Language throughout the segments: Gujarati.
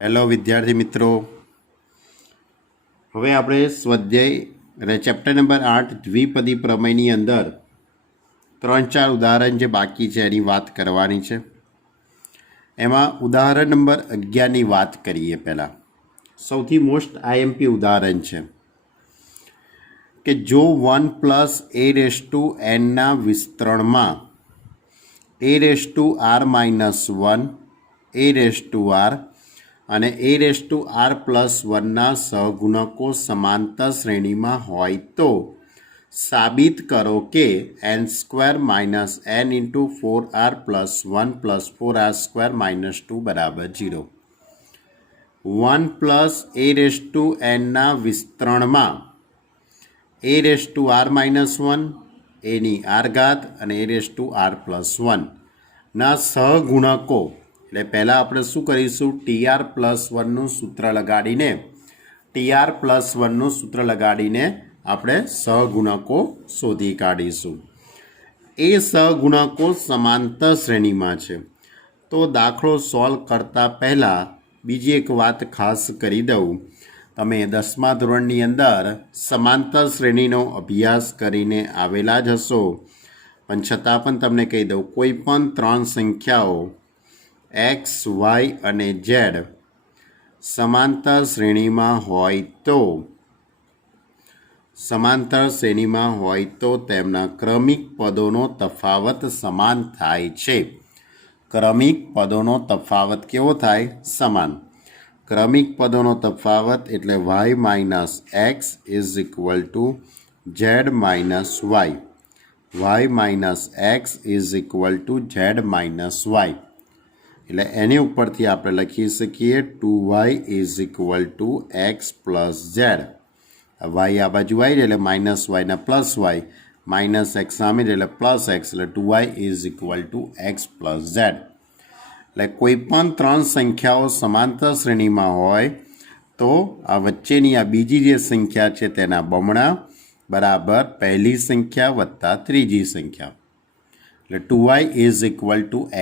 હેલો વિદ્યાર્થી મિત્રો, હવે આપણે સ્વાધ્યાય અને ચેપ્ટર નંબર 8 દ્વિપદી પ્રમેયની અંદર 3-4 ઉદાહરણ જે બાકી છે એની વાત કરવાની છે. એમાં ઉદાહરણ નંબર 11ની વાત કરીએ. પહેલાં સૌથી મોસ્ટ આઈએમપી ઉદાહરણ છે કે જો 1+a⁴ વિસ્તરણમાં a⁴ અને a⁴+1ના સહગુણકો સમાંતર શ્રેણીમાં હોય તો સાબિત કરો કે n² - n × 4r+1 + 4r² - 2 = 0. 1+a⁴ના વિસ્તરણમાં a⁴ એની r ઘાત અને a⁴+1 ના સહગુણકો, એટલે પહેલાં આપણે શું કરીશું, TR+1નું સૂત્ર લગાડીને આપણે સહગુણકો શોધી કાઢીશું. એ સહગુણકો સમાંતર શ્રેણીમાં છે. તો દાખલો સોલ્વ કરતાં પહેલાં બીજી એક વાત ખાસ કરી દઉં. તમે 10મા ધોરણની અંદર સમાંતર શ્રેણીનો અભ્યાસ કરીને આવેલા જ હશો, પણ છતાં પણ તમને કહી દઉં, કોઈ પણ 3 સંખ્યાઓ x, y અને z સમાંતર શ્રેણીમાં હોય તો તેમના ક્રમિક પદોનો તફાવત સમાન થાય છે. ક્રમિક પદોનો તફાવત કેવો થાય? સમાન. ક્રમિક પદોનો તફાવત એટલે y - x = z - y. y - x = z - y. એટલે એની ઉપરથી આપણે લખી શકીએ 2y = x + z. y આ બાજુ આવી એટલે -y ના +y, -x સામે એટલે +x, એટલે 2y = x + z. એટલે કોઈ પણ 3 સંખ્યાઓ સમાંતર શ્રેણીમાં હોય તો આ વચ્ચેની આ બીજી જે સંખ્યા છે તેના બમણા બરાબર પહેલી સંખ્યા વત્તા ત્રીજી સંખ્યા, એટલે 2y =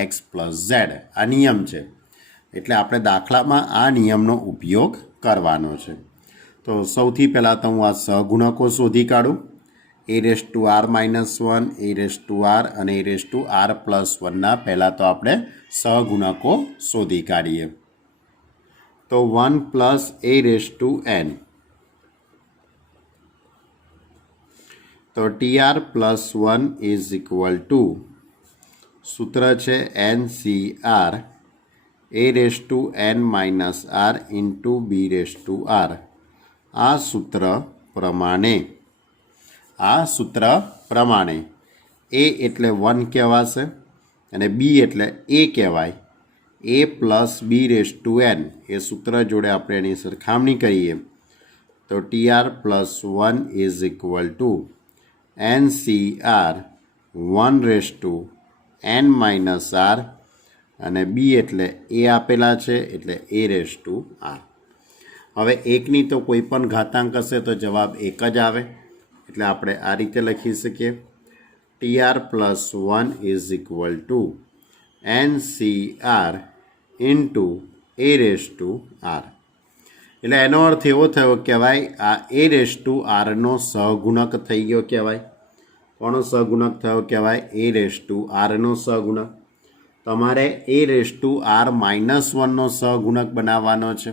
x + z. આ નિયમ છે, એટલે આપણે દાખલામાં આ નિયમનો ઉપયોગ કરવાનો છે. તો સૌથી પહેલાં તો હું આ સહગુણકો શોધી કાઢું. a⁴ - 1, a⁴ અને a⁴+1ના પહેલાં તો આપણે સહગુણકો શોધી કાઢીએ. તો 1+a⁴n, તો TR+1 = સૂત્ર છે NCR a⁴n - r × b⁴. આ સૂત્ર પ્રમાણે a એટલે 1 કહેવાશે અને b એટલે a કહેવાય. a + b⁴n એ સૂત્ર જોડે આપણે એની સરખામણી કરીએ તો TR+1 = NCR 1/n - r અને b એટલે a આપેલા છે એટલે a⁴r. હવે એકની તો કોઈ પણ ઘાતાંક હશે તો જવાબ 1 જ આવે, એટલે આપણે આ રીતે લખી શકીએ TR+1 = NCR × a⁴r. એટલે એનો અર્થ એવો થયો કહેવાય આ a⁴rનો સહગુણક થઈ ગયો કહેવાય. કોનો સહગુણક થયો કહેવાય? a⁴rનો સહગુણક. તમારે a⁴r-1નો સહગુણક બનાવવાનો છે.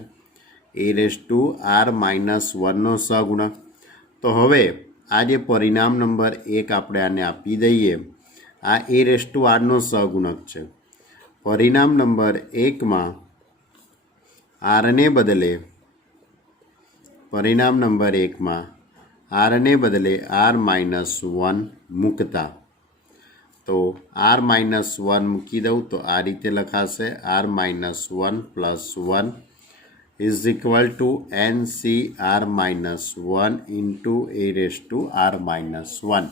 a⁴r-1નો સહગુણક. તો હવે આ જે પરિણામ નંબર 1 આપણે આને આપી દઈએ, આ a⁴rનો સહગુણક છે. પરિણામ નંબર 1માં r ને બદલે r-1 મૂકતા, તો r-1 મૂકી દઉં તો આ રીતે લખાશે r-1 + 1 = NCR-1 × a⁴r-1.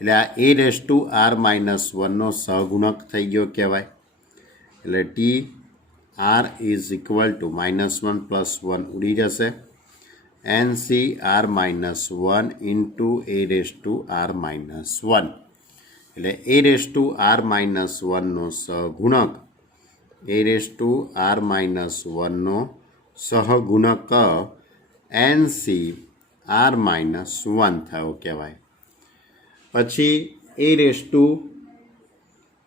એટલે આ a⁴r-1નો સહગુણક થઈ ગયો કહેવાય. એટલે TR = -1 + 1 ઉડી જશે, NCR-1 × a⁴r-1. એટલે a⁴r-1નો સહગુણક એ રેસ ટુ આર માઇનસ વનનો સહગુણક એનસી આર માઇનસ વન થયો કહેવાય. પછી એ રેસ ટુ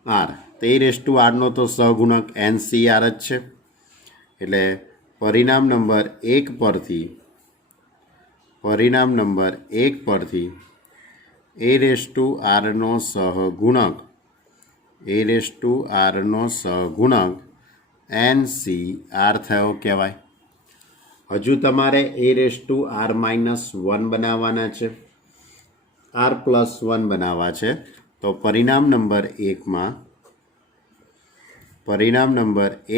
આર, તો એ રેસ ટુ આરનો તો સહગુણક એનસી આર જ છે. એટલે પરિણામ નંબર એક પરથી એ રેસ ટુ આરનો સહગુણક એનસી આર થયો કહેવાય. હજુ તમારે a raise to r minus one બનાવવાના છે, આર પ્લસ વન બનાવવા છે. તો પરિણામ નંબર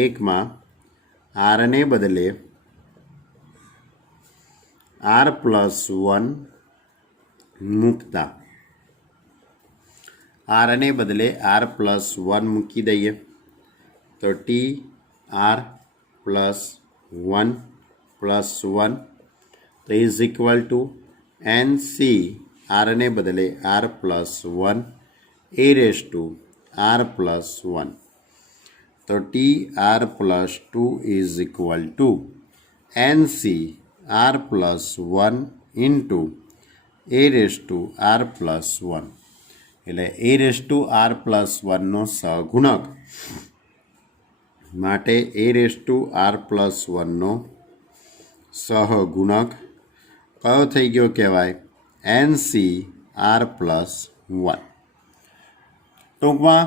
એકમાં આરને બદલે આર પ્લસ વન મૂકતા, આરને બદલે આર પ્લસ વન મૂકી દઈએ. તો ટી આર પ્લસ વન તો is equal to n C આરને બદલે r plus one a raise to r plus one. તો T r plus two is equal to n C r plus one into a raise to r plus one. એટલે a raise to r plus વનનો સહગુણક માટે a raise to r plus વનનો સહગુણક કયો થઈ ગયો કહેવાય? N C r plus one. ટૂંકમાં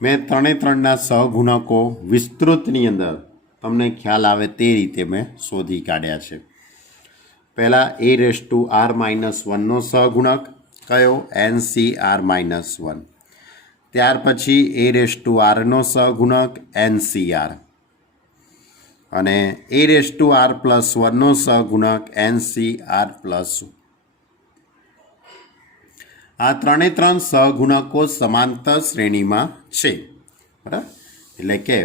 મેં ત્રણના સહગુણકો વિસ્તૃતની અંદર તમને ખ્યાલ આવે તે રીતે મેં શોધી કાઢ્યા છે. પહેલાં એ રેસ ટુ આર માઇનસ વનનો સહગુણક કયો? NC r minus one. ત્યાર પછી એ રેસ ટુ આરનો સહગુણક એનસી આર, અને એ રેસ ટુ આર પ્લસ વનનો સહગુણક એનસી આર પ્લસ. આ ત્રણ સહગુણકો સમાંતર શ્રેણીમાં છે, બરાબર. એટલે કે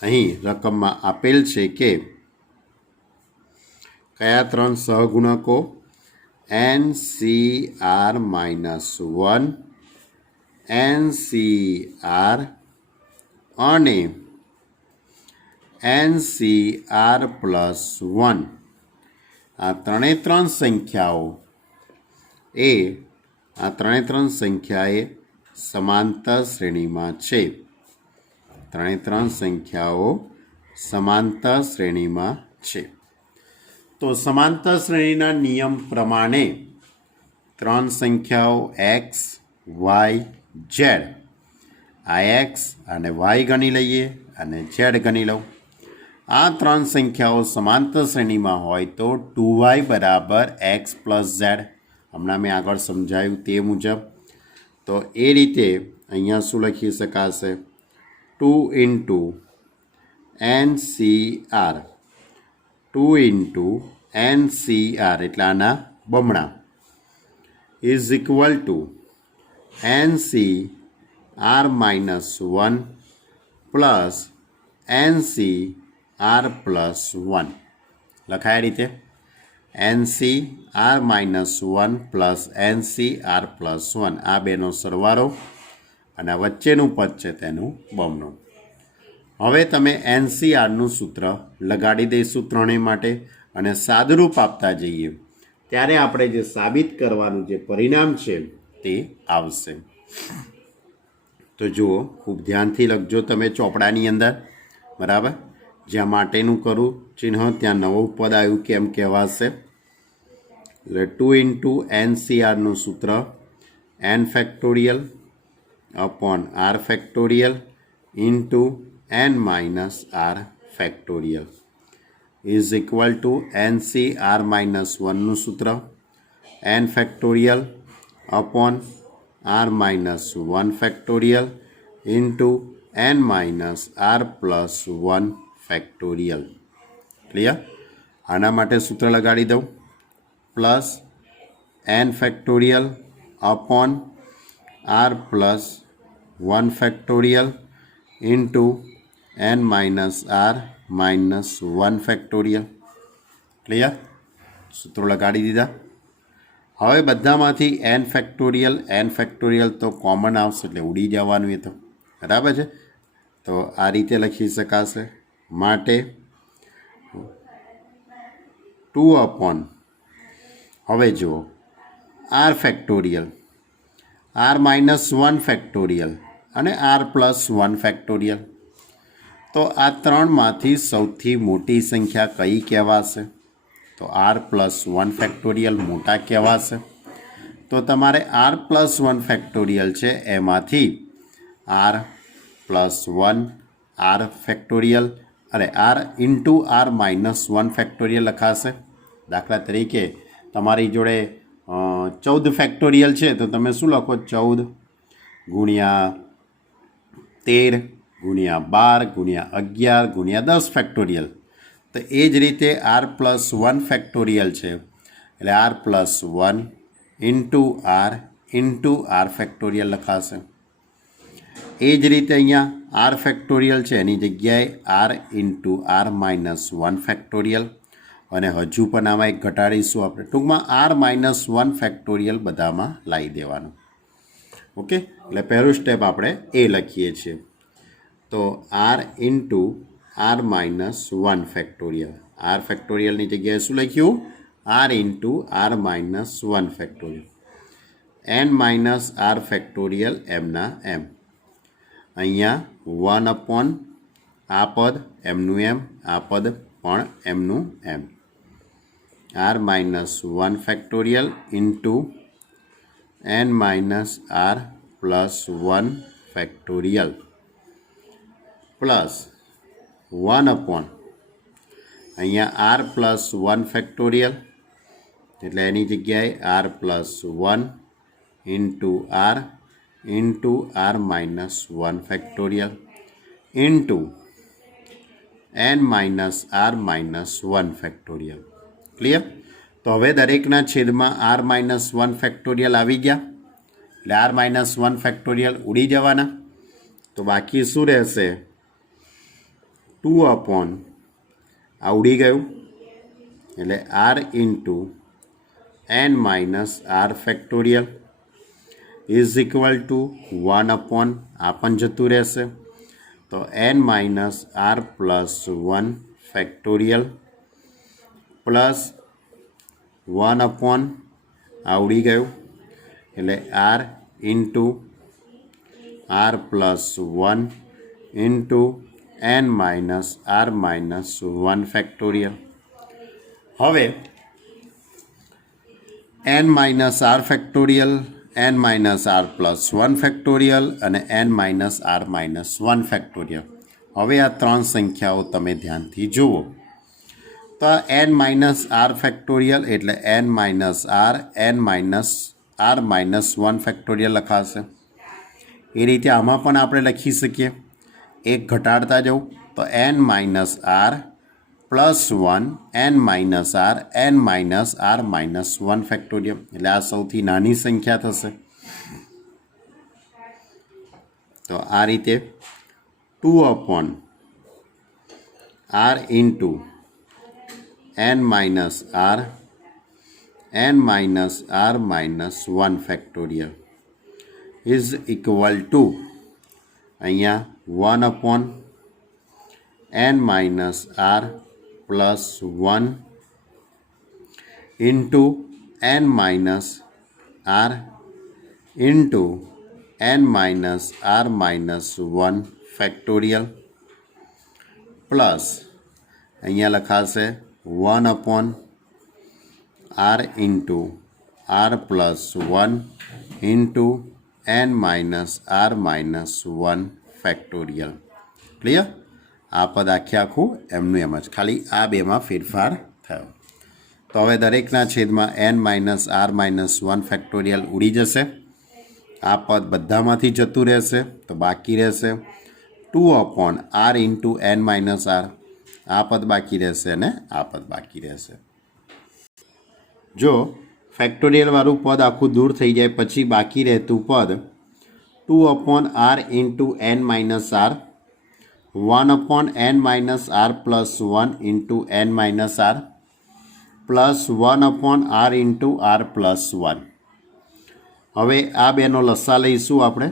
અહીં રકમમાં આપેલ છે કે કયા ત્રણ સહગુણકો? NC r minus one, NC r અને એનસી આર પ્લસ વન. આ ત્રણ સંખ્યાએ સમાંતર શ્રેણીમાં છે. ત્રણ સંખ્યાઓ સમાંતર શ્રેણીમાં છે. તો સમાંતર શ્રેણીના નિયમ પ્રમાણે ત્રણ સંખ્યાઓ એક્સ, વાય, ઝેડ, આ એક્સ અને વાય ગણી લઈએ અને ઝેડ ગણી લઉં. આ ત્રણ સંખ્યાઓ સમાંતર શ્રેણીમાં હોય તો 2y બરાબર એક્સ પ્લસ ઝેડ. હમણાં મેં આગળ સમજાવ્યું તે મુજબ. તો એ રીતે અહીંયા શું લખી શકાશે? 2 into NC r, 2 into NC r એટલે આના બમણા, is equal to NC r minus one plus NC r plus one. લખાય રીતે NC r minus one plus NC r plus one. આ બેનો સરવાળો અને વચ્ચેનું પદ છે તેનું બમણું. હવે તમે એનસી આરનું સૂત્ર લગાડી દઈશું ત્રણેય માટે, અને સાદુરૂપ આપતા જઈએ ત્યારે આપણે જે સાબિત કરવાનું જે પરિણામ છે તે આવશે. તો જુઓ, ખૂબ ધ્યાનથી લખજો તમે ચોપડાની અંદર, બરાબર. જ્યાં માટેનું કરું ચિહ્ન ત્યાં નવું પદ આવ્યું કેમ કહેવાશે? એટલે 2 ઇન્ટુ એનસી આરનું સૂત્ર n factorial upon r factorial into n minus r factorial is equal to NC r minus વનનું સૂત્ર n factorial upon r minus one factorial into n minus r plus one factorial. Clear? આના માટે સૂત્ર લગાડી દઉં. Plus n factorial upon r plus one factorial into n minus r minus one factorial. Clear? સૂત્રો લગાડી દીધા. હવે બધામાંથી એન ફેક્ટોરિયલ તો કોમન આવશે એટલે ઉડી જવાનું એ તો, બરાબર છે. તો આ રીતે લખી શકાશે. માટે 2 હવે જુઓ આર ફેક્ટોરિયલ, આર -1 ફેક્ટોરિયલ અને આર +1 ફેક્ટોરિયલ. તો આ ત્રણમાંથી સૌથી મોટી સંખ્યા કઈ કહેવાશે? તો આર +1 ફેક્ટોરિયલ મોટા કહેવાશે. તો તમારે આર +1 ફેક્ટોરિયલ છે એમાંથી આર +1 આર ફેક્ટોરિયલ અને આર ઇન્ટુ આર -1 ફેક્ટોરિયલ લખાશે. દાખલા તરીકે તમારી જોડે 14 ફેક્ટોરિયલ છે તો તમે શું લખો? 14 ગુણ્યા 13 ગુણ્યા 12 ગુણ્યા 11 ગુણ્યા 10 ફેક્ટોરિયલ. તો એ જ રીતે આર +1 ફેક્ટોરિયલ છે એટલે આર +1 ઇન્ટુ આર ફેક્ટોરિયલ લખાશે. એ જ રીતે અહીંયા આર ફેક્ટોરિયલ છે એની જગ્યાએ આર ઇન્ટુ આર -1 ફેક્ટોરિયલ. અને હજુ પણ આમાં એક ઘટાડીશું આપણે. ટૂંકમાં આર -1 ફેક્ટોરિયલ બધામાં લાવી દેવાનું. ઓકે, એટલે પહેલું સ્ટેપ આપણે એ લખીએ છીએ. તો r into r -1 factorial. R ફેક્ટોરિયલની જગ્યાએ શું લખ્યું? R into r -1 factorial. N minus r factorial એમના એમ. અહીંયા 1 આ પદ એમનું એમ, આ પદ પણ એમનું એમ. R -1 factorial into n minus r +1 factorial plus 1 અહીંયા આર +1 ફેક્ટોરિયલ એટલે એની જગ્યાએ r +1 into r -1 factorial into n minus r -1 factorial. Clear? તો હવે દરેકના છેદમાં આર -1 ફેક્ટોરિયલ આવી ગયા એટલે આર -1 ફેક્ટોરિયલ ઉડી જવાના. તો બાકી શું રહેશે? 2 આ ઉડી ગયું એટલે r into n minus r factorial is equal to 1 આ પણ જતું રહેશે. તો n minus r +1 factorial plus 1 આ ઉડી ગયું એટલે r into r +1 into n minus r -1 factorial. હવે n minus r factorial, n minus r +1 factorial અને એન માઇનસ આર -1 ફેક્ટોરિયલ. હવે આ ત્રણ સંખ્યાઓ તમે ધ્યાનથી જુઓ. તો આ એન માઇનસ આર ફેક્ટોરિયલ એટલે એન માઇનસ આર -1 ફેક્ટોરિયલ લખાશે. એ રીતે આમાં પણ આપણે લખી શકીએ. એક ઘટાડતા જવું તો n minus r +1 n minus r -1 factorial એટલે આ સૌથી નાની સંખ્યા થશે. તો આ રીતે 2 r into n minus r -1 factorial is equal to અહીંયા 1 n minus r +1 into n minus r into n minus r -1 factorial plus અહીંયા લખાશે 1 r into r +1 into n minus r -1 factorial. Clear? આ પદ આખું એમનું એમ જ, ખાલી આ બેમાં ફેરફાર થયો. તો હવે દરેકના છેદમાં એન માઇનસ આર -1 ફેક્ટોરિયલ ઉડી જશે. આ પદ બધામાંથી જતું રહેશે તો બાકી રહેશે 2 r into n minus r. આ પદ બાકી રહેશે અને આ પદ બાકી રહેશે. જો ફેક્ટોરિયલવાળું પદ આખું દૂર થઈ જાય પછી બાકી રહેતું પદ 2 r into n minus r 1 n minus r +1 into n minus r plus 1 r into r +1. હવે આ બેનો લસા લઈશું આપણે.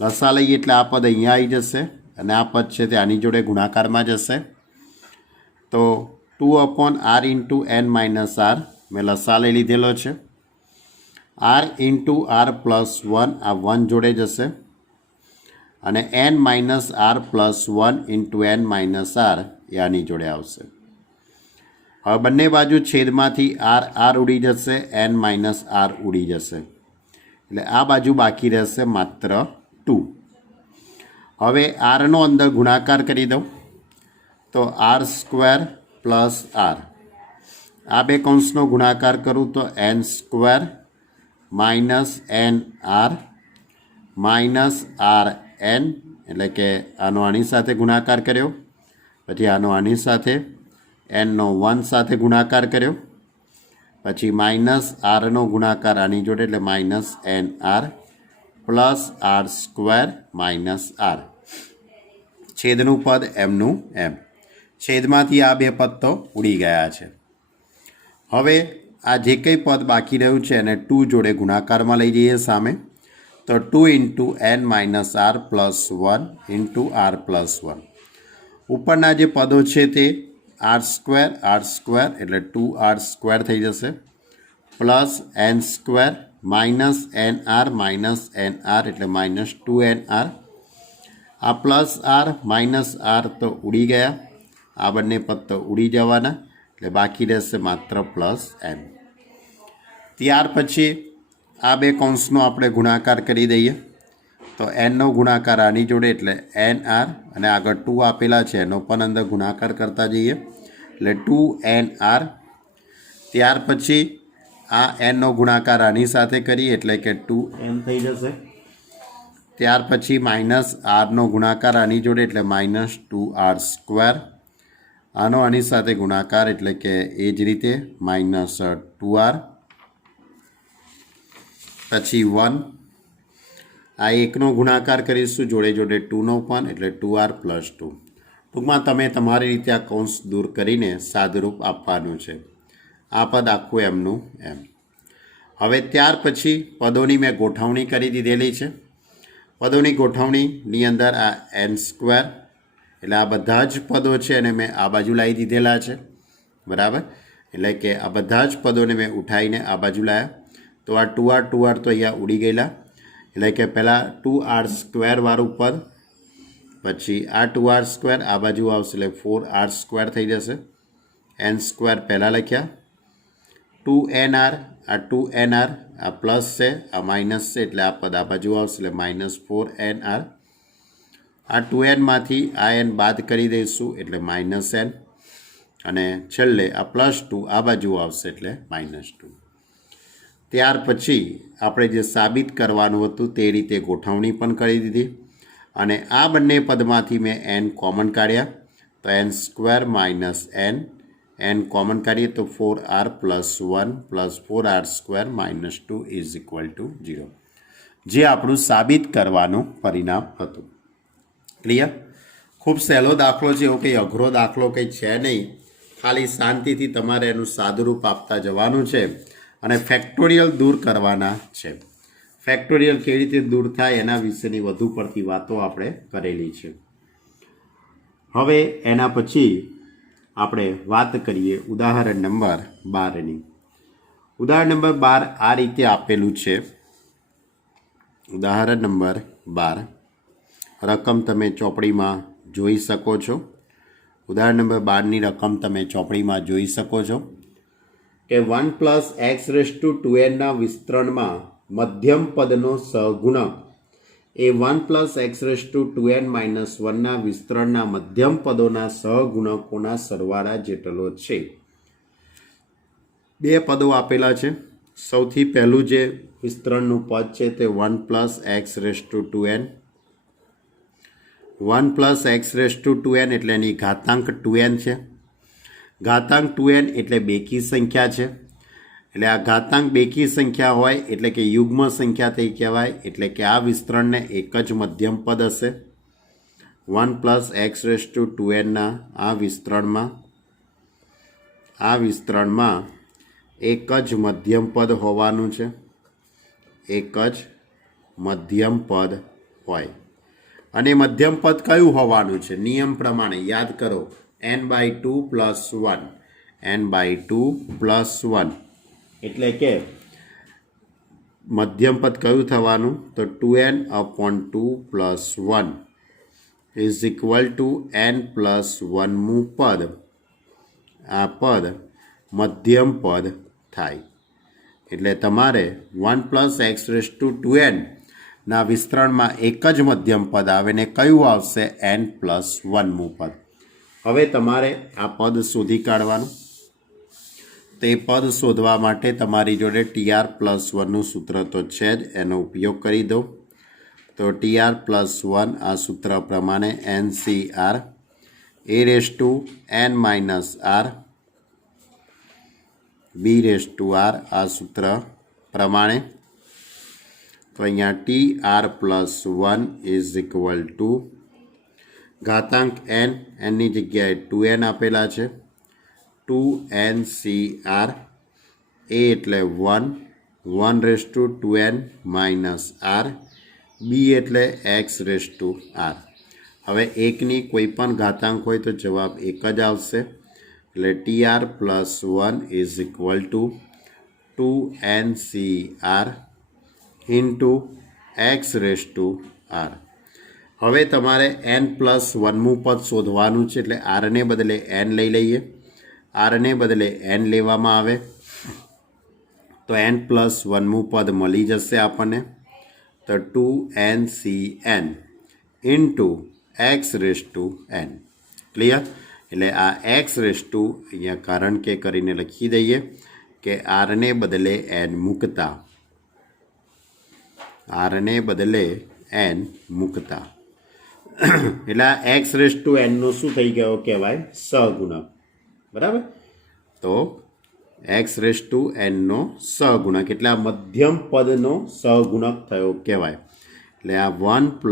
લસા લઈએ એટલે આ પદ અહીંયા આવી જશે અને આ પદ છે તે આની જોડે ગુણાકારમાં જશે તો 2/r into n minus R મેં લસા લઈ લીધેલો છે r ઇન્ટુ r પ્લસ 1 આ 1 જોડે જશે અને n minus r plus 1 into n minus r એ આની જોડે આવશે હવે બંને બાજુ છેદમાંથી r ઉડી જશે n માઇનસ આર ઉડી જશે એટલે આ બાજુ બાકી રહેશે માત્ર 2 હવે rનો અંદર ગુણાકાર કરી દઉં તો r સ્ક્વેર પ્લસ r આ બે કૌંસનો ગુણાકાર કરું તો n square minus n r minus r n એટલે કે આનો આની સાથે ગુણાકાર કર્યો પછી આનો આની સાથે nનો 1 સાથે ગુણાકાર કર્યો પછી માઇનસ rનો ગુણાકાર આની જોડે એટલે minus n r plus r square minus r છેદનું પદ એમનું એમ છેદમાંથી આ બે પદ તો ઉડી ગયા છે હવે આ જે કંઈ પદ બાકી રહ્યું છે એને 2 જોડે ગુણાકારમાં લઈ જઈએ સામે તો 2 into n minus r plus 1 into r plus 1 ઉપરના જે પદો છે તે આર સ્ક્વેર એટલે 2r સ્ક્વેર થઈ જશે plus n square minus nr એટલે માઇનસ 2nr આ પ્લસ r માઇનસ r તો ઉડી ગયા આ બંને પદ તો ઉડી જવાના એટલે બાકી રહેશે માત્ર પ્લસ m ત્યાર પછી આ બે કૌંસનો આપણે ગુણાકાર કરી દઈએ તો nનો ગુણાકાર આની જોડે એટલે nr અને આગળ 2 આપેલા છે એનો પણ અંદર ગુણાકાર કરતા જઈએ એટલે 2nr ત્યાર પછી આ nનો ગુણાકાર આની સાથે કરીએ એટલે કે 2n થઈ જશે ત્યાર પછી માઇનસ rનો ગુણાકાર આની જોડે એટલે માઇનસ 2r સ્ક્વેર આનો આની સાથે ગુણાકાર એટલે કે એ જ રીતે માઇનસ 2r પછી 1 આ એકનો ગુણાકાર કરીશું જોડે જોડે 2નો પણ એટલે 2r પ્લસ 2 ટૂંકમાં તમે તમારી રીતે આ કૌંસ દૂર કરીને સાદુરૂપ આપવાનું છે આ પદ આખું એમનું એમ હવે ત્યાર પછી પદોની મેં ગોઠવણી કરી દીધેલી છે પદોની ગોઠવણીની અંદર આ n સ્ક્વેર એટલે આ બધા જ પદો છે અને મેં આ બાજુ લાવી દીધેલા છે બરાબર એટલે કે આ બધા જ પદોને મેં ઉઠાવીને આ બાજુ લાવ્યા તો આ 2r તો અહીંયા ઉડી ગયેલા એટલે કે પહેલાં 2r સ્ક્વેરવાળું પદ પછી આ 2r સ્ક્વેર આ બાજુ આવશે એટલે 4r સ્ક્વેર થઈ જશે n સ્ક્વેર પહેલાં લખ્યા 2nr આ 2nr આ પ્લસ છે આ માઇનસ છે એટલે આ પદ આ બાજુ આવશે એટલે માઇનસ 4nr આ 2nમાંથી આ n બાદ કરી દઈશું એટલે માઇનસ n અને છેલ્લે આ પ્લસ 2 આ બાજુ આવશે એટલે માઇનસ 2 ત્યાર પછી આપણે જે સાબિત કરવાનું હતું તે રીતે ગોઠવણી પણ કરી દીધી અને આ બંને પદમાંથી મેં n કોમન કાઢ્યા તો n square minus n common કાઢીએ તો 4r plus 1 plus 4r square minus 2 is equal two 0 જે આપણું સાબિત કરવાનું પરિણામ હતું ક્લિયર ખૂબ સહેલો દાખલો છે એવો કંઈ અઘરો દાખલો કંઈ છે નહીં ખાલી શાંતિથી તમારે એનું સાદુરૂપ આપતા જવાનું છે અને ફેક્ટોરિયલ દૂર કરવાના છે ફેક્ટોરિયલ કેવી રીતે દૂર થાય એના વિશેની વધુ પડતી વાતો આપણે કરેલી છે હવે એના પછી આપણે વાત કરીએ ઉદાહરણ નંબર 12ની ઉદાહરણ નંબર 12 આ રીતે આપેલું છે ઉદાહરણ નંબર 12 રકમ તમે ચોપડીમાં જોઈ શકો છો ઉદાહરણ નંબર 12ની રકમ તમે ચોપડીમાં જોઈ શકો છો કે 1 પ્લસ એક્સ રેસ ટુ 2nના વિસ્તરણમાં મધ્યમ પદનો સહગુણક એ 1 plus x raise to 2n minus 1ના વિસ્તરણના મધ્યમ પદોના સહગુણકોના સરવાળા જેટલો છે બે પદો આપેલા છે સૌથી પહેલું જે વિસ્તરણનું પદ છે તે 1 plus x raise to 2n 1 plus x raise to 2n એટલે એની ઘાતાંક 2n છે ઘાતાંક 2n એટલે બેકી સંખ્યા છે એટલે આ ઘાતાંક બેકી સંખ્યા હોય એટલે કે યુગ્મ સંખ્યા થઈ કહેવાય એટલે કે આ વિસ્તરણને એક જ મધ્યમ પદ હશે 1 પ્લસ એક્સ રેસ ટુ 2nના આ વિસ્તરણમાં એક જ મધ્યમ પદ હોવાનું છે એક જ મધ્યમ પદ હોય અને મધ્યમ પદ કયું હોવાનું છે? નિયમ પ્રમાણે યાદ કરો, n/2 + 1, n/2 + 1 એટલે કે મધ્યમ પદ કયું થવાનું? તો 2n/2 + 1 is equal two n + 1મું પદ. આ પદ મધ્યમ પદ થાય. એટલે તમારે 1 + x⁻²n ના વિસ્તરણમાં એક જ મધ્યમ પદ આવે ને કયું આવશે? n + 1મું પદ. હવે તમારે આ પદ શોધી કાઢવાનું. તે પદ શોધવા માટે તમારી જોડે TR+1નું સૂત્ર તો છે જ, એનો ઉપયોગ કરી દો. તો TR+1 આ સૂત્ર પ્રમાણે NCR a⁻n−r b⁻r આ સૂત્ર પ્રમાણે. તો અહીંયા TR+1 ઇઝ ઇક્વલ ટુ ઘાતાંક n, એની જગ્યાએ 2n આપેલા છે, 2NCR, a એટલે 1, 1⁻²n−r, b એટલે x⁻r. હવે એકની કોઈ પણ ઘાતાંક હોય તો જવાબ એક જ આવશે. એટલે TR+1 is equal two 2NCR into x⁻r. હવે તમારે n+1મું પદ શોધવાનું છે. એટલે rને બદલે n લઈ લઈએ. rને બદલે n લેવામાં આવે તો n+1મું પદ મળી જશે આપણને. તો 2NCN ઇન્ટુ x⁻n. ક્લિયર? એટલે આ અહીંયા કારણ કે કરીને લખી દઈએ કે rને બદલે n મૂકતા, rને બદલે n મૂકતા એટલે આ x⁻nનો શું થઈ ગયો કહેવાય? સહગુણક. બરાબર? તો x⁻nનો સહગુણક એટલે આ મધ્યમ પદનો સહગુણક થયો કહેવાય. એટલે આ 1 +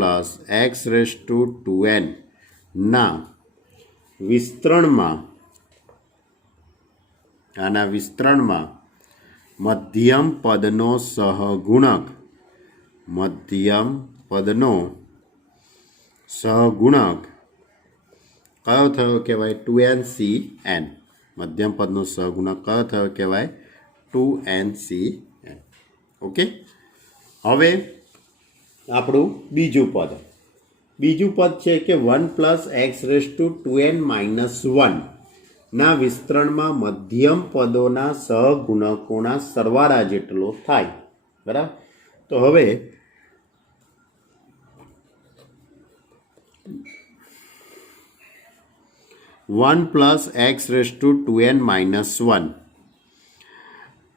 x⁻2n ના વિસ્તરણમાં, આના વિસ્તરણમાં મધ્યમ પદનો સહગુણક, મધ્યમ પદનો સહગુણક કયો થયો કહેવાય? 2NCN. મધ્યમ પદનો સહગુણક કયો થયો કહેવાય? 2NCN. ઓકે. હવે આપણું બીજું પદ છે કે 1 + x⁻2n−1 ના વિસ્તરણમાં મધ્યમ પદોના સહગુણકોના સરવાળા જેટલો થાય. બરાબર? તો હવે (1 + x⁻2n−1)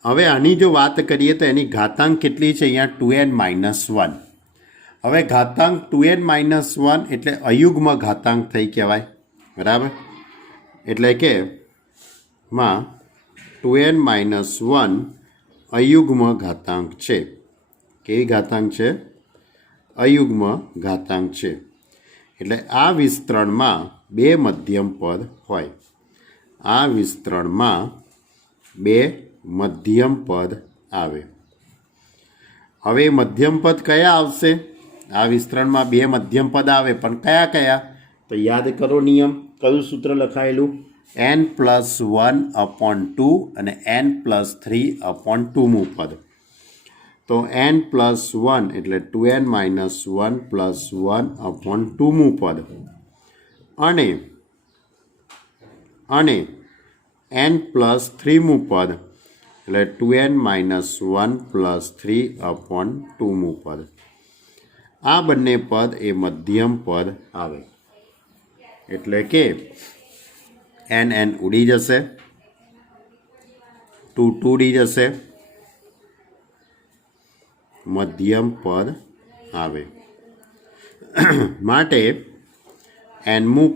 હવે આની જો વાત કરીએ તો એની ઘાતાંક કેટલી છે? અહીંયા 2n−1. હવે ઘાતાંક 2n−1 એટલે અયુગ્મ ઘાતાંક થઈ કહેવાય. બરાબર? એટલે કે માં 2n−1 અયુગ્મ ઘાતાંક છે. કેવી ઘાતાંક છે? અયુગ્મ ઘાતાંક છે. એટલે આ વિસ્તરણમાં બે મધ્યમ પદ હોય. આ વિસ્તરણમાં બે મધ્યમ પદ આવે. હવે મધ્યમ પદ કયા આવશે? આ વિસ્તરણમાં બે મધ્યમ પદ આવે, પણ કયા કયા? તો યાદ કરો નિયમ. કયું સૂત્ર લખાયેલું? n+1/2 અને n+3/2મું પદ. તો n+1 એટલે 2n−1 + 1/2મું પદ અને n+3મું પદ એટલે 2n−1 + 3/2મું પદ. આ બંને પદ એ મધ્યમ પદ આવે. એટલે કે n ઉડી જશે, 2 ઉડી જશે, મધ્યમ પદ આવે. માટે nમું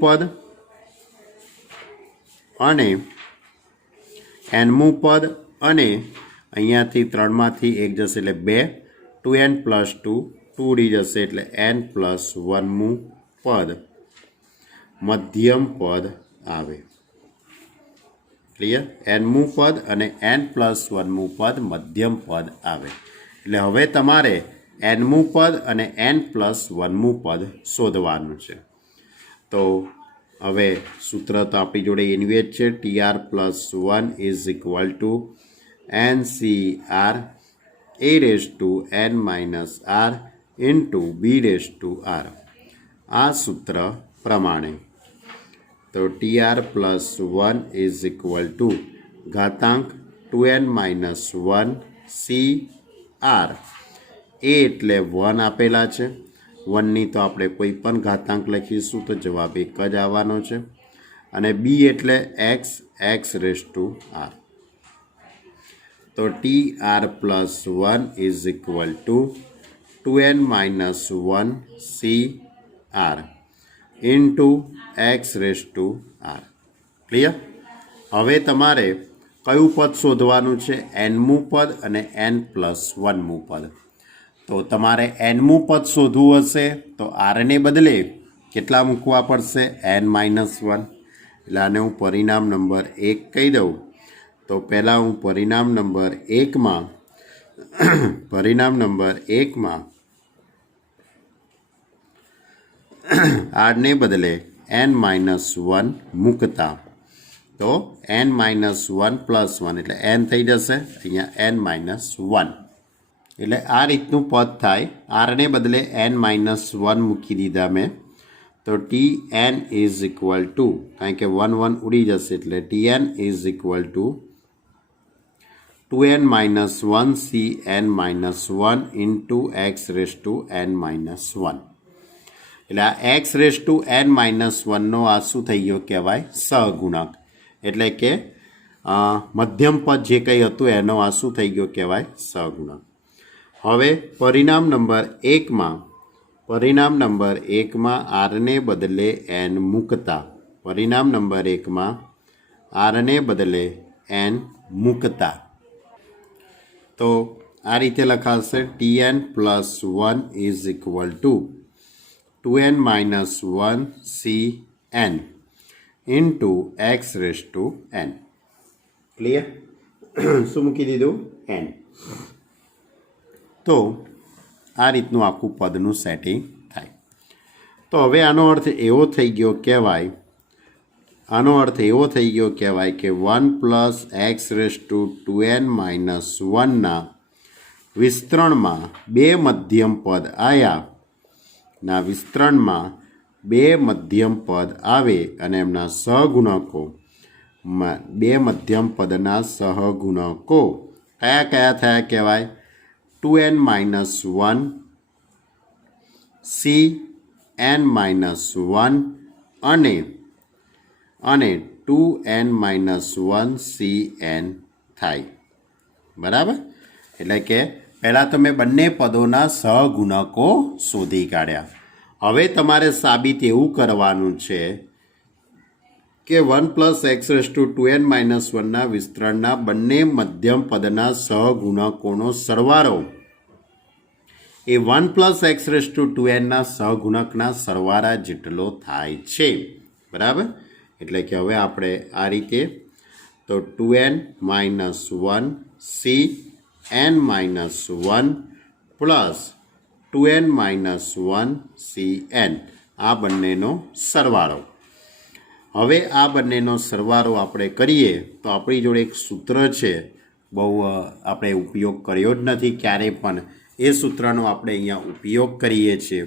પદ અને અહીંયાથી 3માંથી 1 જશે એટલે 2, 2n + 2 ઉડી જશે એટલે n+1મું પદ મધ્યમ પદ આવે. ક્લિયર? nમું પદ અને n+1મું પદ મધ્યમ પદ આવે. એટલે હવે તમારે nમું પદ અને n+1મું પદ શોધવાનું છે. તો હવે સૂત્ર તો આપણી જોડે એનું જ છે, TR+1 is equal to NCR a⁻n−r into b⁻r. આ સૂત્ર પ્રમાણે તો TR+1 ઇઝ ઇક્વલ ટુ ઘાતાંક 2n−1 CR. એ એટલે 1 આપેલા છે, 1ની તો આપણે કોઈ પણ ઘાતાંક લખીશું તો જવાબ એક જ આવવાનો છે. અને બી એટલે x⁻r. તો TR+1 is equal two 2n−1 CR into x⁻r. Clear? હવે તમારે કયું પદ શોધવાનું છે? nમું પદ અને n+1મું પદ. તો તમારે nમું પદ શોધવું હશે તો rને બદલે કેટલા મૂકવા પડશે? n-1. એટલે આને હું પરિણામ નંબર 1 કહી દઉં. તો પહેલાં હું પરિણામ નંબર 1માં rને બદલે n-1 મૂકતા તો n-1+1 એટલે n થઈ જશે, અહીંયા n-1. એટલે આ રીતનું પદ થાય. rને બદલે n-1 મૂકી દીધા મેં. તો Tn ઇઝ ઇક્વલ ટુ, કારણ કે 1 ઉડી જશે એટલે Tn is equal two 2n-1 Cn-1 into x⁻n-1. એટલે આ x⁻n-1નો આ શું થઈ ગયો કહેવાય? સહગુણક. એટલે કે મધ્યમ પદ જે કંઈ હતું એનો આ શું થઈ ગયો કહેવાય? સહગુણક. હવે પરિણામ નંબર 1માં rને બદલે n મૂકતા, તો આ રીતે લખાશે Tn+1 is equal two 2n-1 Cn into x⁻n. Clear? શું મૂકી દીધું? n. તો આ રીતનું આખું પદનું સેટિંગ થાય. તો હવે આનો અર્થ એવો થઈ ગયો કહેવાય કે 1 + x⁻2n-1ના વિસ્તરણમાં બે મધ્યમ પદ આવે અને એમના સહગુણકો, બે મધ્યમ પદના સહગુણકો કયા થયા કહેવાય? 2n-1 Cn-1 અને 2n-1 Cn થાય. બરાબર? એટલે કે પહેલાં તમે બંને પદોના સહગુણકો શોધી કાઢ્યા. હવે તમારે સાબિત એવું કરવાનું છે કે 1 + x⁻2n-1ના વિસ્તરણના બંને મધ્યમ પદના સહગુણકોનો સરવાળો એ 1 + x⁻2nના સહગુણકના સરવાળા જેટલો થાય છે. બરાબર? એટલે કે હવે આપણે આ રીતે તો 2n-1 Cn-1 plus 2n-1 Cn આ બંનેનો સરવાળો. હવે આ બંનેનો સરવાળો આપણે કરીએ તો આપણી જોડે એક સૂત્ર છે, બહુ આપણે ઉપયોગ કર્યો જ નથી ક્યારેય, પણ એ સૂત્રનો આપણે અહીંયા ઉપયોગ કરીએ છીએ.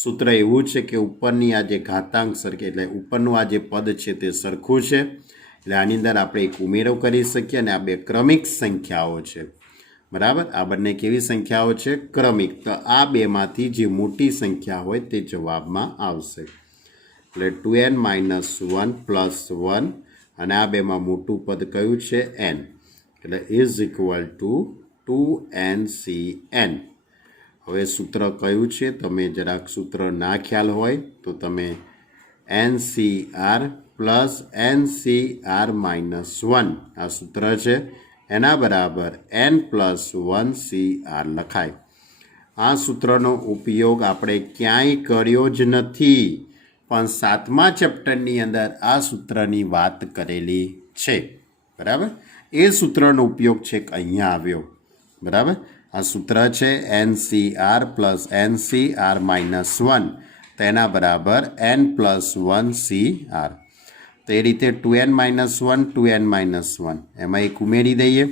સૂત્ર એવું છે કે ઉપરની આ જે ઘાતાંક સરખી, એટલે ઉપરનું આ જે પદ છે તે સરખું છે, એટલે આની અંદર આપણે એક ઉમેરો કરી શકીએ. અને આ બે ક્રમિક સંખ્યાઓ છે. બરાબર? આ બંને કેવી સંખ્યાઓ છે? ક્રમિક. તો આ બેમાંથી જે મોટી સંખ્યા હોય તે જવાબમાં આવશે. એટલે 2n-1 + 1 અને આ બેમાં મોટું પદ કયું છે? n. એટલે ઇઝ ઇક્વલ ટુ 2nCn. હવે સૂત્ર કયું છે? તમે જરાક સૂત્ર ના ખ્યાલ હોય તો તમે NCR + NCR-1 આ સૂત્ર છે, એના બરાબર n+1 CR લખાય. આ સૂત્રનો ઉપયોગ આપણે ક્યાંય કર્યો જ નથી, પણ 7મા ચેપ્ટરની અંદર આ સૂત્રની વાત કરેલી છે. બરાબર? એ સૂત્રનો ઉપયોગ છેક અહીંયા આવ્યો. બરાબર? આ સૂત્ર છે NCR પ્લસ NCR માઇનસ 1 તો એના બરાબર n પ્લસ 1 CR. તો એ રીતે 2n માઇનસ 1 2n માઇનસ 1 એમાં એક ઉમેરી દઈએ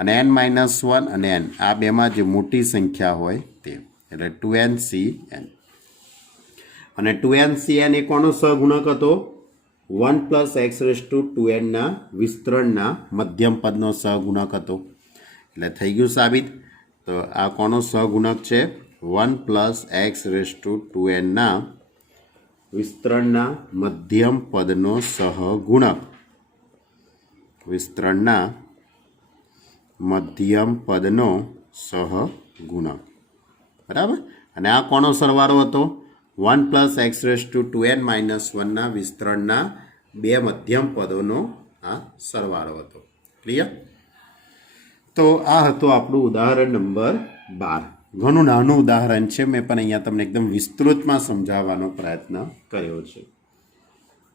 અને n માઇનસ 1 અને n આ બેમાં જે મોટી સંખ્યા હોય તે એટલે 2nCn. અને 2nCn એ કોનો સહગુણક હતો? 1 પ્લસ એક્સ રેસ ટુ 2nના વિસ્તરણના મધ્યમ પદનો સહગુણક હતો. એટલે થઈ ગયું સાબિત. તો આ કોનો સહગુણક છે? 1 પ્લસ એક્સ રેસ ટુ 2nના વિસ્તરણના મધ્યમ પદનો સહગુણક. વિસ્તરણના મધ્યમ પદનો સહગુણક. બરાબર. અને આ કોનો સરવાળો હતો? 1 plus x raise to 2n minus 1ના વિસ્તરણના બે મધ્યમ પદોનો આ સરવાળો હતો. ક્લિયર? તો આ હતું આપણું ઉદાહરણ નંબર 12. ઘણું નાનું ઉદાહરણ છે, મેં પણ અહીંયા તમને એકદમ વિસ્તૃતમાં સમજાવવાનો પ્રયત્ન કર્યો છે.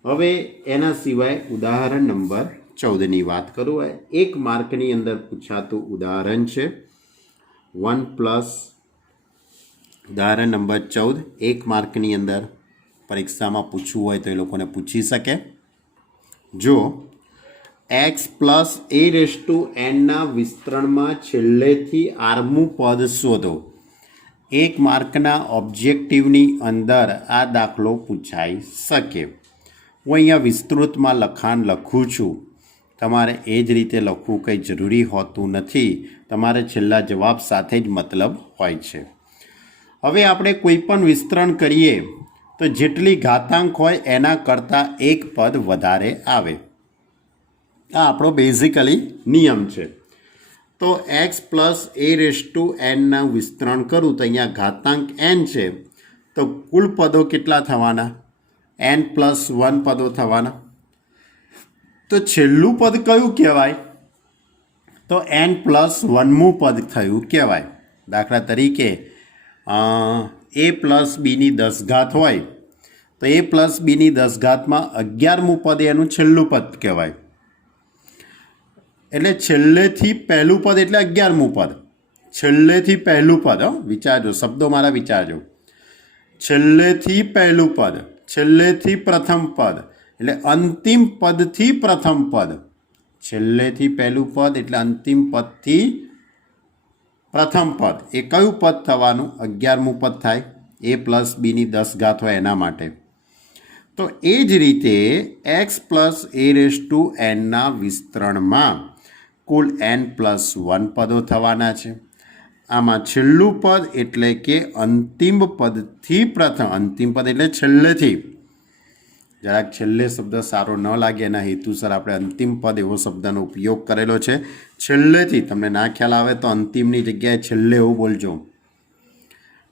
હવે એના સિવાય ઉદાહરણ નંબર 14ની વાત કરું. એક માર્કની અંદર પૂછાતું ઉદાહરણ છે 1 પ્લસ ઉદાહરણ નંબર 14. એક માર્કની અંદર પરીક્ષામાં પૂછવું હોય તો એ લોકોને પૂછી શકે. જો x plus a raise to nના વિસ્તરણમાં છેલ્લેથી આરમું પદ શોધો. એક માર્કના ઓબ્જેક્ટિવની અંદર આ દાખલો પૂછાઈ શકે. હું અહીંયા વિસ્તૃતમાં લખાણ લખું છું, તમારે એ જ રીતે લખવું કંઈ જરૂરી હોતું નથી. તમારે છેલ્લા જવાબ સાથે જ મતલબ હોય છે. હવે આપણે કોઈ પણ વિસ્તરણ કરીએ તો જેટલી ઘાતાંક હોય એના કરતાં એક પદ વધારે આવે. આ આપણો બેઝિકલી નિયમ છે. તો x plus a raise to nના વિસ્તરણ કરું તો અહીંયા ઘાતાંક n છે, તો કુલ પદો કેટલા થવાના? n પ્લસ 1 પદો થવાના. તો છેલ્લું પદ કયું કહેવાય? તો n પ્લસ 1મું પદ થયું કહેવાય. દાખલા તરીકે a પ્લસ બીની 10 ઘાત હોય તો a પ્લસ બીની 10 ઘાતમાં 11મું પદ એનું છેલ્લું પદ કહેવાય. એટલે છેલ્લેથી પહેલું પદ એટલે 11મું પદ. છેલ્લેથી પહેલું પદ, વિચારજો, શબ્દો મારા વિચારજો. છેલ્લેથી પહેલું પદ, છેલ્લેથી પ્રથમ પદ એટલે અંતિમ પદથી પ્રથમ પદ. છેલ્લેથી પહેલું પદ એટલે અંતિમ પદથી પ્રથમ પદ. એ કયું પદ થવાનું? 11મું પદ થાય. a પ્લસ બીની 10 ઘાત હોય એના માટે. તો એ જ રીતે x plus a raise to nના વિસ્તરણમાં કુલ n પ્લસ 1 પદો થવાના છે. આમાં છેલ્લું પદ એટલે કે અંતિમ પદથી પ્રથમ. અંતિમ પદ એટલે છેલ્લેથી. જરાક છેલ્લે શબ્દ સારો ન લાગે એના હેતુસર આપણે અંતિમ પદ એવો શબ્દનો ઉપયોગ કરેલો છે. છેલ્લેથી તમને ના ખ્યાલ આવે તો અંતિમની જગ્યાએ છેલ્લે એવું બોલજો.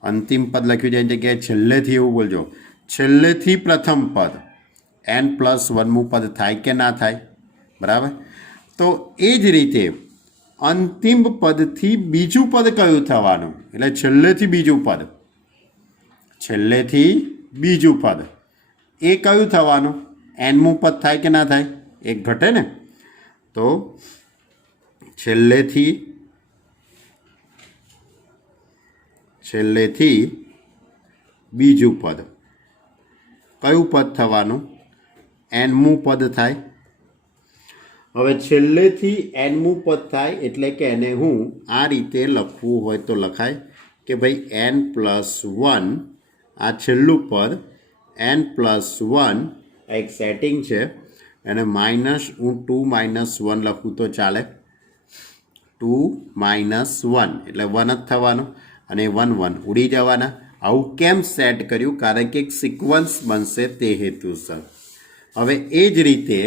અંતિમ પદ લખ્યું છે એની જગ્યાએ છેલ્લેથી એવું બોલજો. છેલ્લેથી પ્રથમ પદ n પ્લસ 1મું પદ થાય કે ના થાય? બરાબર. તો એ જ રીતે અંતિમ પદથી બીજું પદ કયું થવાનું? એટલે છેલ્લેથી બીજું પદ. છેલ્લેથી બીજું પદ એ કયું થવાનું? nમું પદ થાય કે ના થાય? એક ઘટે ને. તો છેલ્લેથી બીજું પદ કયું પદ થવાનું? nમું પદ થાય. હવે છેલ્લેથી nમું પદ થાય એટલે કે એને હું આ રીતે લખવું હોય તો લખાય કે ભાઈ n પ્લસ 1 આ છેલ્લું પદ n પ્લસ 1 એક સેટિંગ છે અને માઇનસ હું 2 માઇનસ 1 લખું તો ચાલે. 2 માઇનસ 1 એટલે 1 જ થવાનું અને 1 1 ઉડી જવાના. આવું કેમ સેટ કર્યું? કારણ કે એક સિક્વન્સ બનશે તે હેતુસર. હવે એ જ રીતે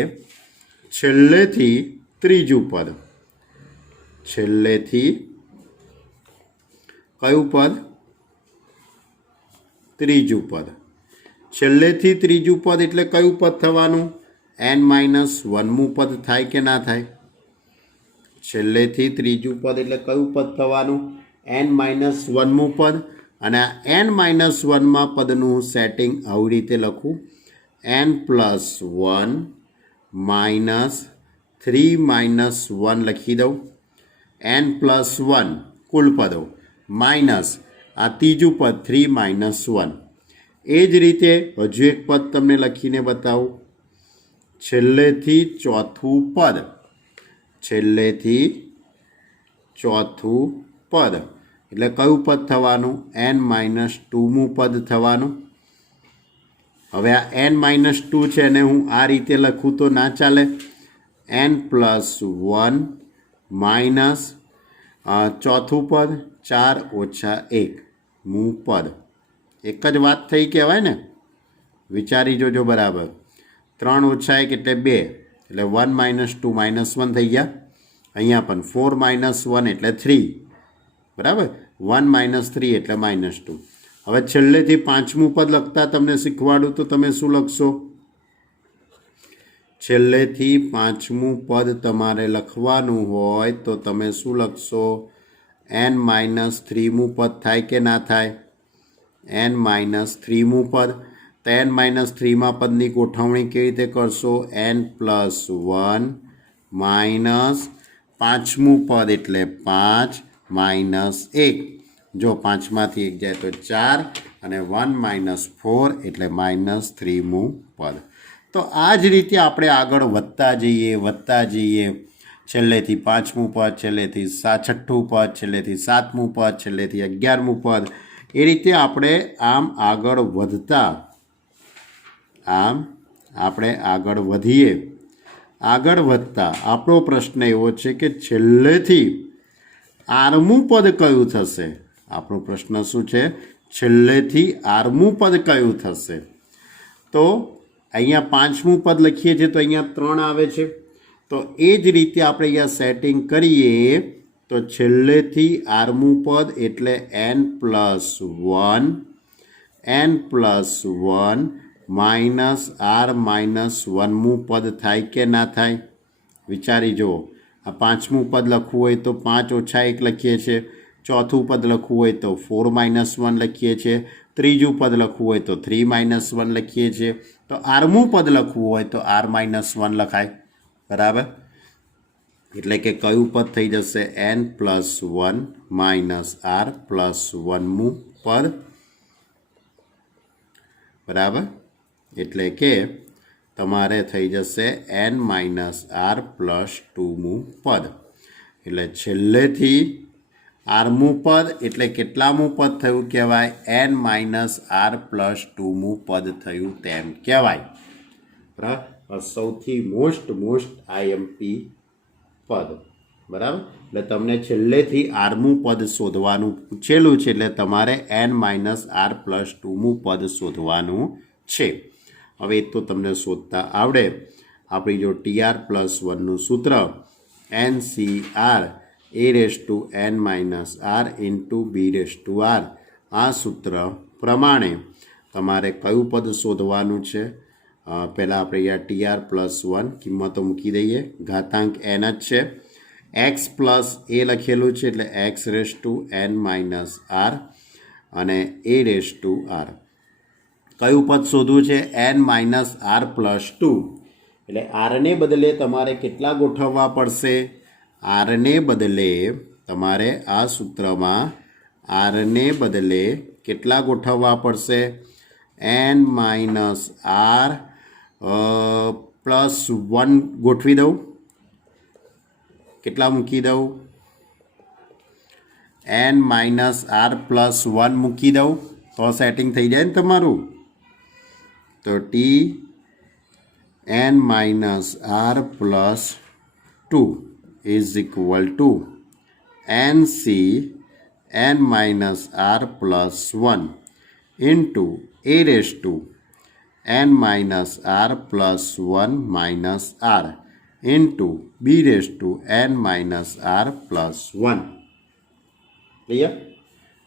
છેલ્લેથી ત્રીજું પદ. છેલ્લેથી કયું પદ? ત્રીજું પદ. છેલ્લેથી ત્રીજું પદ એટલે કયું પદ થવાનું? n માઇનસ 1મું પદ થાય કે ના થાય? છેલ્લેથી ત્રીજું પદ એટલે કયું પદ થવાનું? n માઇનસ 1મું પદ. અને આ n માઇનસ 1માં પદનું સેટિંગ આવી રીતે લખું. n પ્લસ 1 માઇનસ 3 માઇનસ 1 લખી દઉં. n પ્લસ 1 કુલ પદો માઇનસ આ ત્રીજું પદ 3 માઇનસ 1. એ જ રીતે હજુ એક પદ તમને લખીને બતાવું. છેલ્લેથી ચોથું પદ, છેલ્લેથી ચોથું પદ એટલે કયું પદ થવાનું? n-2મું પદ થવાનું. હવે આ n-2 છે એને હું આ રીતે લખું તો ના ચાલે. n+1 માઇનસ ચોથું પદ 4 - 1 મું પદ. એક જ વાત થઈ કહેવાય ને. વિચારી જોજો બરાબર. 3 - 1 એટલે 2 એટલે 1 - 2 -1 થઈ ગયા. અહીંયા પણ 4 - 1 એટલે 3 બરાબર. 1 - 3 એટલે -2. હવે છેલ્લેથી પાંચમું પદ લખતા તમને શીખવાડું તો તમે શું લખશો? છેલ્લેથી પાંચમું પદ તમારે લખવાનું હોય તો તમે શું લખશો? n-3મું પદ થાય કે ના થાય? n-3મું પદ. તો n-3માં પદની ગોઠવણી કેવી રીતે કરશો? n+1 માઇનસ પાંચમું પદ એટલે 5 - 1. જો 5માંથી 1 જાય તો 4 અને 1 - 4 એટલે -3મું પદ. તો આ જ રીતે આપણે આગળ વધતા જઈએ. છેલ્લેથી પાંચમું પદ, છેલ્લેથી છઠ્ઠું પદ, છેલ્લેથી સાતમું પદ, છેલ્લેથી 11મું પદ. એ રીતે આપણે આમ આગળ વધતા આપણે આગળ વધીએ. આગળ વધતા આપણો પ્રશ્ન એવો છે કે છેલ્લેથી 8મું પદ કયું થશે? આપણો પ્રશ્ન શું છે? છેલ્લેથી 8મું પદ કયું થશે? તો અહીંયા પાંચમું પદ લખીએ છીએ તો અહીંયા 3 આવે છે. તો એ જ રીતે આપણે અહીંયા સેટિંગ કરીએ તો છેલ્લેથી 8મું પદ એટલે n+1 માઇનસ r-1મું પદ થાય કે ના થાય? વિચારી જુઓ. આ પાંચમું પદ લખવું હોય તો 5 - 1 લખીએ છીએ. ચોથું પદ લખવું હોય તો 4 - 1 લખીએ છીએ. ત્રીજું પદ લખવું હોય તો 3 - 1 લખીએ છીએ. તો આરમું પદ લખવું હોય તો r-1 લખાય. બરાબર. એટલે કે કયું પદ થઈ જશે? n+1 માઇનસ r+1મું પદ. બરાબર. એટલે કે તમારે થઈ જશે n-r+2મું પદ. એટલે છેલ્લેથી 8મું પદ એટલે કેટલામું પદ થયું કહેવાય? n-r+2મું પદ થયું તેમ કહેવાય. બરાબર. સૌથી મોસ્ટ IMP પદ. બરાબર. એટલે તમને છેલ્લેથી 8મું પદ શોધવાનું પૂછેલું છે એટલે તમારે n-r+2મું પદ શોધવાનું છે. હવે એ તો તમને શોધતા આવડે. આપણી જો TR+1નું સૂત્ર NCR a⁻n−r × b⁻r. આ સૂત્ર પ્રમાણે તમારે કયું પદ શોધવાનું છે? પહેલાં આપણે અહીંયા TR+1 કિંમતો મૂકી દઈએ. ઘાતાંક n જ છે. x પ્લસ a લખેલું છે એટલે x⁻n−r અને a⁻r. કયું પદ શોધવું છે? n-r+2. એટલે આરને બદલે તમારે કેટલા ગોઠવવા પડશે? આરને બદલે તમારે આ સૂત્રમાં આરને બદલે કેટલા ગોઠવવા પડશે? n-r+1 ગોઠવી દઉં. કેટલા મૂકી દઉં? n-r+1 મૂકી દઉં તો સેટિંગ થઈ જાય ને તમારું. તો Tn-r+2 is equal to NCn-r+1 into a⁻n-r+1 minus r into b⁻n-r+1. Clear?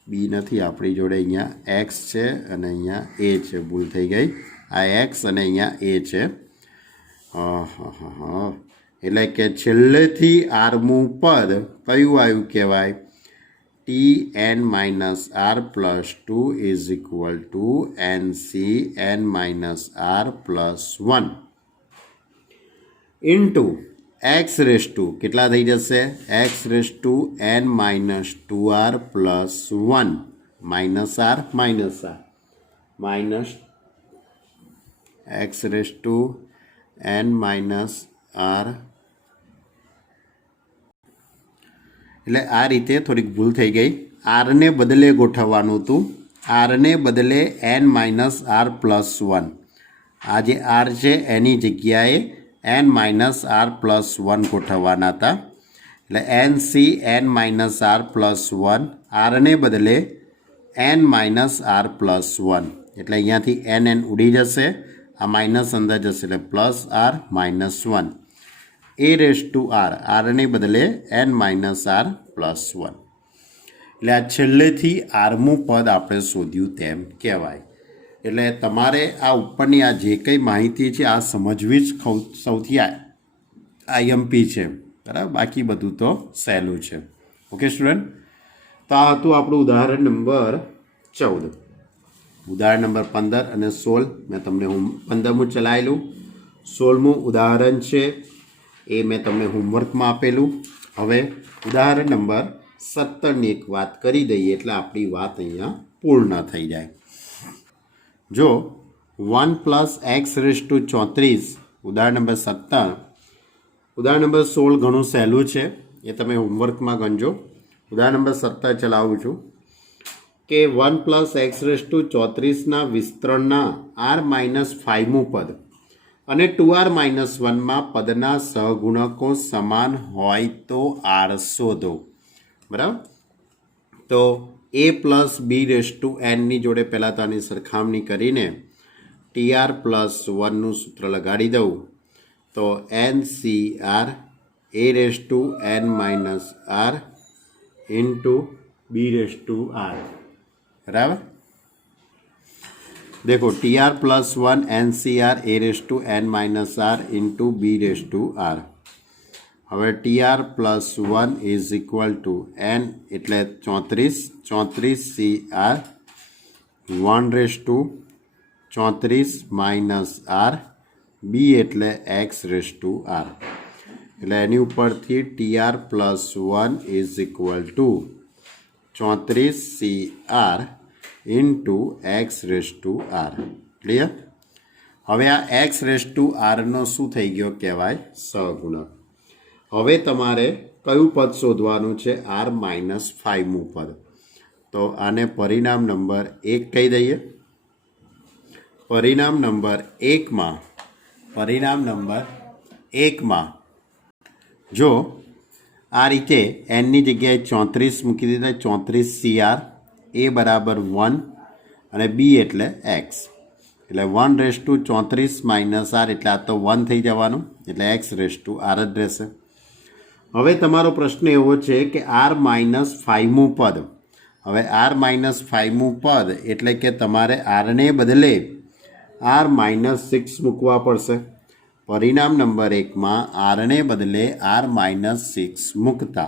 B નથી આપણી જોડે. અહીંયા એક્સ છે અને અહીંયા એ છે. ભૂલ થઈ ગઈ. આ એક્સ અને અહીંયા એ છે. એટલે કે છેલ્લેથી 8મું પદ કયું આવ્યું કહેવાય? Tn-r+2 is equal to NCn-r+1 into x raise to કેટલા થઈ જશે x raise to n minus 2r plus 1 minus r minus x raise to n minus r એટલે આ રીતે થોડીક ભૂલ થઈ ગઈ r ને બદલે ગોઠવવાનું હતું r ને બદલે n માઇનસ r પ્લસ 1 આ જે r છે એની જગ્યાએ n માઇનસ r પ્લસ 1 ગોઠવવાના હતા એટલે n c n minus r plus 1 r ને બદલે n માઇનસ r પ્લસ 1 એટલે અહીંયાથી n ઉડી જશે આ માઇનસ અંદર જશે એટલે plus r minus 1 a raise two r ને બદલે n માઇનસ r પ્લસ 1 એટલે આ છેલ્લેથી આરમું પદ આપણે શોધ્યું તેમ કહેવાય એટલે તમારે આ ઉપરની આ જે કંઈ માહિતી છે આ સમજવી જ સૌથી આઈએમપી છે બરાબર બાકી બધું તો સહેલું છે ઓકે સ્ટુડન્ટ તો આ હતું આપણું ઉદાહરણ નંબર 14 ઉદાહરણ નંબર 15 અને 16 મેં તમને 15મું ચલાવેલું 16મું ઉદાહરણ છે એ મેં તમને હોમવર્કમાં આપેલું હવે ઉદાહરણ નંબર 17ની એક વાત કરી દઈએ એટલે આપણી વાત અહીંયા પૂર્ણ થઈ જાય જો 1 પ્લસ એક્સ રેસ ટુ 34 ઉદાહરણ નંબર 17 ઉદાહરણ નંબર 16 ઘણું સહેલું છે એ તમે હોમવર્કમાં ગણજો ઉદાહરણ નંબર 17 ચલાવું છું કે 1 પ્લસ એક્સ રેસ ટુ 34ના વિસ્તરણના r માઇનસ 5મું પદ અને 2r માઇનસ 1માં પદના સહગુણકો સમાન હોય તો r શોધો બરાબર તો a plus b raise to એનની જોડે પહેલાં તો આની સરખામણી કરીને ટીઆર પ્લસ 1નું સૂત્ર લગાડી દઉં તો n C r a raise to n minus r into b raise to r બરાબર देखो T r plus 1 n C r a raise to n minus r into b raise to r હવે T r plus 1 is equal to n એટલે 34 C r 1 raise to 34 minus r b એટલે એક્સ રેસ ટુ આર એટલે એની ઉપરથી T r plus 1 is equal to 34 C r into x raise to r clear હવે આ એક્સ રેસ ટુ આરનો શું થઈ ગયો કહેવાય સહગુણક હવે તમારે કયું પદ શોધવાનું છે r માઇનસ 5મું પદ તો આને પરિણામ નંબર 1 કહી દઈએ પરિણામ નંબર 1માં જો આ રીતે એનની જગ્યાએ 34 મૂકી દીધા 34 CR એ બરાબર 1 અને બી એટલે એક્સ એટલે 1 રેસ ટુ 34 માઇનસ આર એટલે આ તો 1 થઈ જવાનું એટલે એક્સ રેસ ટુ આર જ રહેશે હવે તમારો પ્રશ્ન એવો છે કે આર માઇનસ 5મું પદ હવે આર માઇનસ 5મું પદ એટલે કે તમારે આરને બદલે આર માઇનસ 6 મૂકવા પડશે પરિણામ નંબર 1માં આરને બદલે આર માઇનસ 6 મૂકતા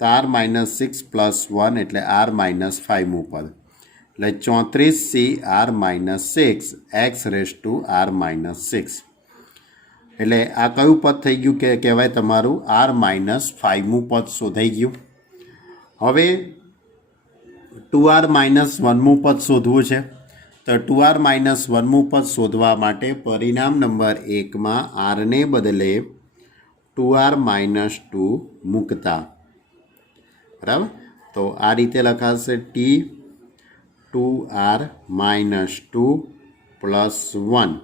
તો આર માઇનસ 6 પ્લસ 1 એટલે આર માઇનસ 5મું પદ એટલે 34 C r minus 6 x raise to r minus 6 એટલે આ કયું પદ થઈ ગયું કે કહેવાય તમારું આર માઇનસ 5મું પદ શોધાઈ ગયું હવે 2r માઇનસ 1મું પદ શોધવું છે તો 2r માઇનસ 1મું પદ શોધવા માટે પરિણામ નંબર 1માં આરને બદલે 2r માઇનસ 2 મૂકતા બરાબર તો આ રીતે લખાશે T 2r minus 2 plus 1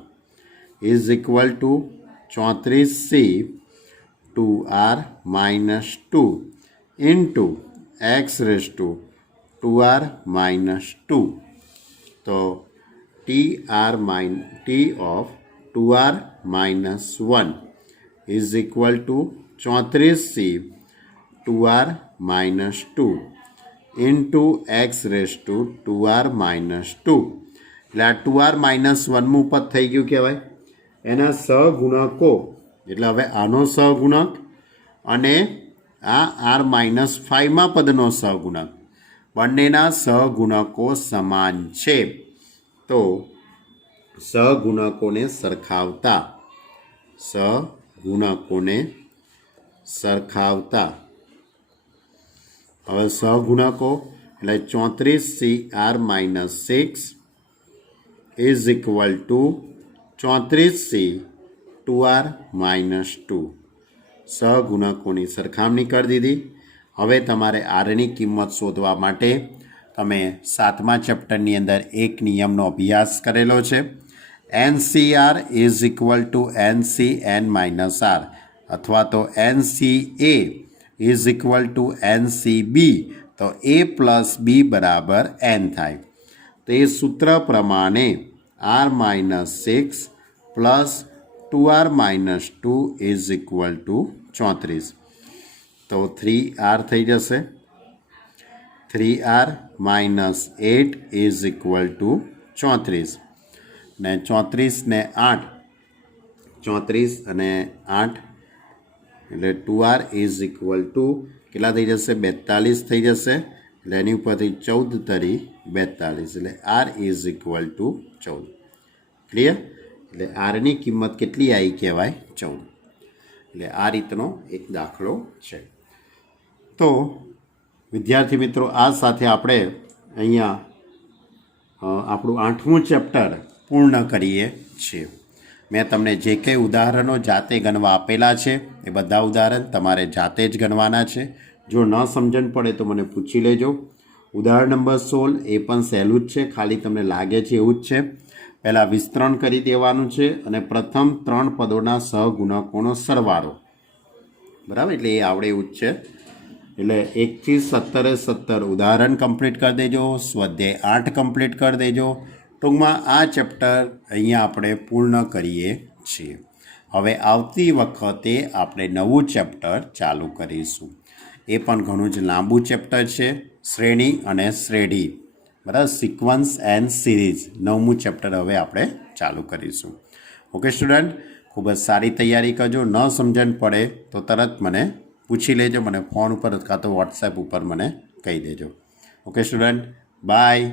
is equal two 34c 2r minus 2 into x raise two 2r minus 2 તો T of 2r minus 1 is equal two 34c 2r minus 2 into x raise two 2r minus 2 એટલે આ 2r માઇનસ 1મું પદ થઈ ગયું કહેવાય એના સહગુણકો એટલે હવે આનો સહગુણક અને આ આર માઇનસ 5મા પદનો સહગુણક બંનેના સહગુણકો સમાન છે તો સહગુણકોને સરખાવતા સહગુણકોને સરખાવતા હવે સહગુણકો એટલે 34CR minus 6 is equal two 34C 2R minus 2 સહગુણકોની સરખામણી કરી દીધી. હવે તમારે આરની કિંમત શોધવા માટે તમે 7મા ચેપ્ટરની અંદર એક નિયમનો અભ્યાસ કરેલો છે. NCR is equal two NCN minus R અથવા તો NCA is equal two NCB તો A પ્લસ B બરાબર N થાય. તો એ સૂત્ર પ્રમાણે R minus 6 plus 2R minus 2 is equal to 34. તો 3R થઈ જશે. 3R minus 8 is equal to 34 ને 34 ને 8 34 અને 8 એટલે 2R ઇઝ ઇક્વલ ટુ કેટલા થઈ જશે 42 થઈ જશે. એટલે એની ઉપરથી 14 તરી 42 એટલે R is equal two 14. Clear? એટલે આરની કિંમત કેટલી આવી કહેવાય 14. એટલે આ રીતનો એક દાખલો છે. તો વિદ્યાર્થી મિત્રો આ સાથે આપણે અહીંયા આપણું 8મું ચેપ્ટર પૂર્ણ કરીએ છીએ. મેં તમને જે કંઈ ઉદાહરણો જાતે ગણવા આપેલા છે એ બધા ઉદાહરણ તમારે જાતે જ ગણવાના છે. જો ન સમજણ પડે તો મને પૂછી લેજો. ઉદાહરણ નંબર 16 એ પણ સહેલું જ છે, ખાલી તમને લાગે છે એવું જ છે. પહેલાં વિસ્તરણ કરી દેવાનું છે અને પ્રથમ 3 પદોના સહગુણકોનો સરવાળો, બરાબર, એટલે એ આવડે એવું જ છે. એટલે 1 થી 17 17 ઉદાહરણ કમ્પ્લીટ કરી દેજો. સ્વાધ્યાય 8 કમ્પ્લીટ કરી દેજો. ટૂંકમાં આ ચેપ્ટર અહીંયા આપણે પૂર્ણ કરીએ છીએ. હવે આવતી વખતે આપણે નવું ચેપ્ટર ચાલુ કરીશું. એ પણ ઘણું જ લાંબુ ચેપ્ટર છે, શ્રેણી અને શ્રેઢી, બરાબર, સિક્વન્સ એન્ડ સિરીઝ. 9મું ચેપ્ટર હવે આપણે ચાલુ કરીશું. ઓકે સ્ટુડન્ટ, ખૂબ જ સારી તૈયારી કરજો. ન સમજણ પડે તો તરત મને પૂછી લેજો, મને ફોન ઉપર કાં તો વોટ્સએપ ઉપર મને કહી દેજો. Okay student, by.